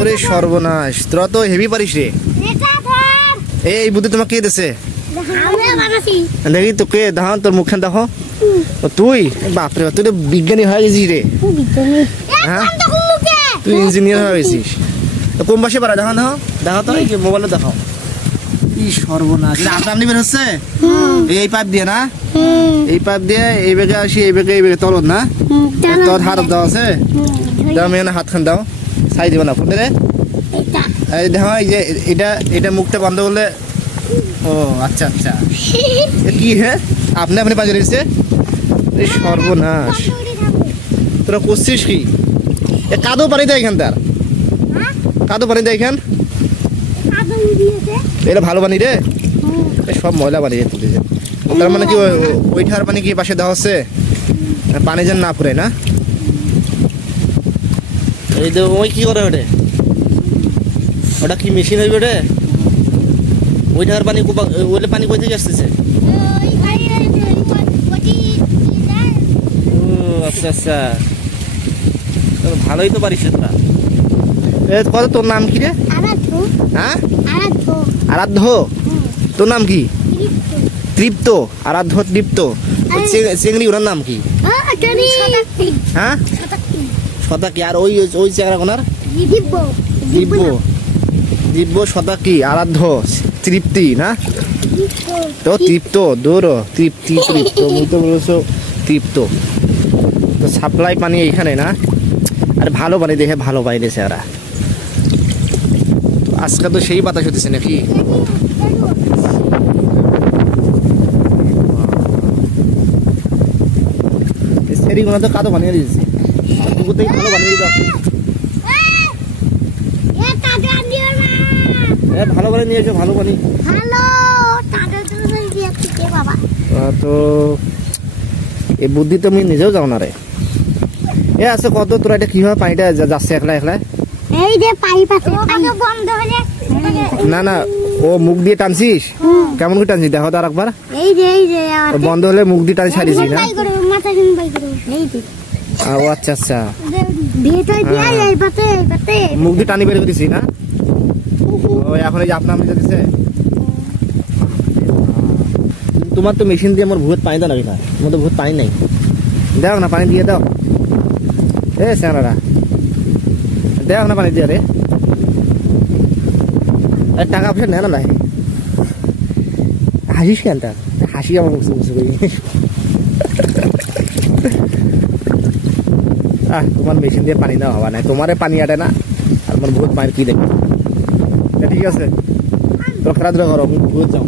ওরে সর্বনাশ, তোরা তো হেভি পারিস রে। এই বুদ্ধি তোমাকে কে দিছে? দেখি তোকে দেখো, তোর মুখখান দেখো। তুই বাপরে, তুই তো বিজ্ঞানী হয়ে গেছিস রে। হ্যাঁ, তুই ইঞ্জিনিয়ার হয়ে গেছিস। কোন পাশে পারা? দেখো দেখো দেখো তো, মোবাইলে দেখো। কি সর্বনাশ, আপনি বের হচ্ছে এই পাইপ দিয়ে না? এই পাইপ দিয়ে এই বেগে আসি, এই বেগে তলত না? তোর হাত দাও আছে, দাও মেয়ে হাত খান দাও, ছাই দিব না ফোনে রে। এই দেখো, এই যে এটা মুখটা বন্ধ করলে। ও আচ্ছা আচ্ছা, কি হ্যাঁ আপনি আপনি বাজে রয়েছে। এই সর্বনাশ, তোরা করছিস কি? এ কাদো পানি দেয় এখান, তার কাদো পানি দেয় এখান। এটা ভালো পানি রে, সব ময়লা পানি রে। তার মানে কি ওইটার পানি কি পাশে দেওয়া হচ্ছে, পানি যেন না পড়ে না? এই তো ওই কি করে ওটা, ওটা কি মেশিন হইবে ওটা? ওইটার পানি ওইটা পানি কই থেকে আসতেছে? আচ্ছা আচ্ছা, ভালোই তো পারিস তোরা। কত তোর নাম কি রে? হ্যাঁ, আরাধ্য। তোর নাম কি? তৃপ্ত। আরাধ্য তৃপ্ত। চেংড়ি ওনার নাম কি? হ্যাঁ, শতাকি। আর ওই ওই চেংড়া কোনার? দিব্য। দিব্য, শতাকি, আরাধ্য, তৃপ্তি না? তো তৃপ্ত দূর, তৃপ্তি তৃপ্ত বলতে বলেছো তৃপ্ত। তো সাপ্লাই পানি এইখানে না? আর ভালো পানি দেখে ভালো পাই দিয়েছে এরা। আজকে তো সেই বাতাস হতেছে নাকি? সেরিগুলো তো কাদো বানিয়ে দিয়েছে, ভালো বানিয়ে দিতে। ভালো পানি নিয়েছো, ভালো পানি। তো এই বুদ্ধি তো আমি নিজেও যাও না রে। এ আছে কত তোরা, এটা কিভাবে পানিটা যাচ্ছে একলা একলা? এই যে পাইপ আছে, বন্ধ হলে না না, ও মুখ দিয়ে টানছিস? কেমন করে টানছিস দেখো তো আরেকবার। এই যে বন্ধ হলে মুখ দিয়ে টানি ছাড়িস না? ও আচ্ছা আচ্ছা, মুখ দিয়ে টানি বের করে দিছি না? ও এখন এই যে আপনার দিছে। তোমার তো মেশিন দিয়ে আমার ভূত পানি দেওয়া লাগে না, তোমার তো ভূত পানি নাই। দাও না পানি দিয়ে দাও। এ স্যানারা দেখ না পানি দিয়ে রে। টাকা পয়সা নেয় না? হাসিস কেন? তার হাসি আমার মুখে মুখে করি। তোমার মেশিন দিয়ে পানি দেওয়া হওয়া নাই, তোমারে পানি আটে না, আর আমার ভূত পানি কি দেখবে। ঠিক আছে, তোর খেলাধুলা করো, ভূত যাও।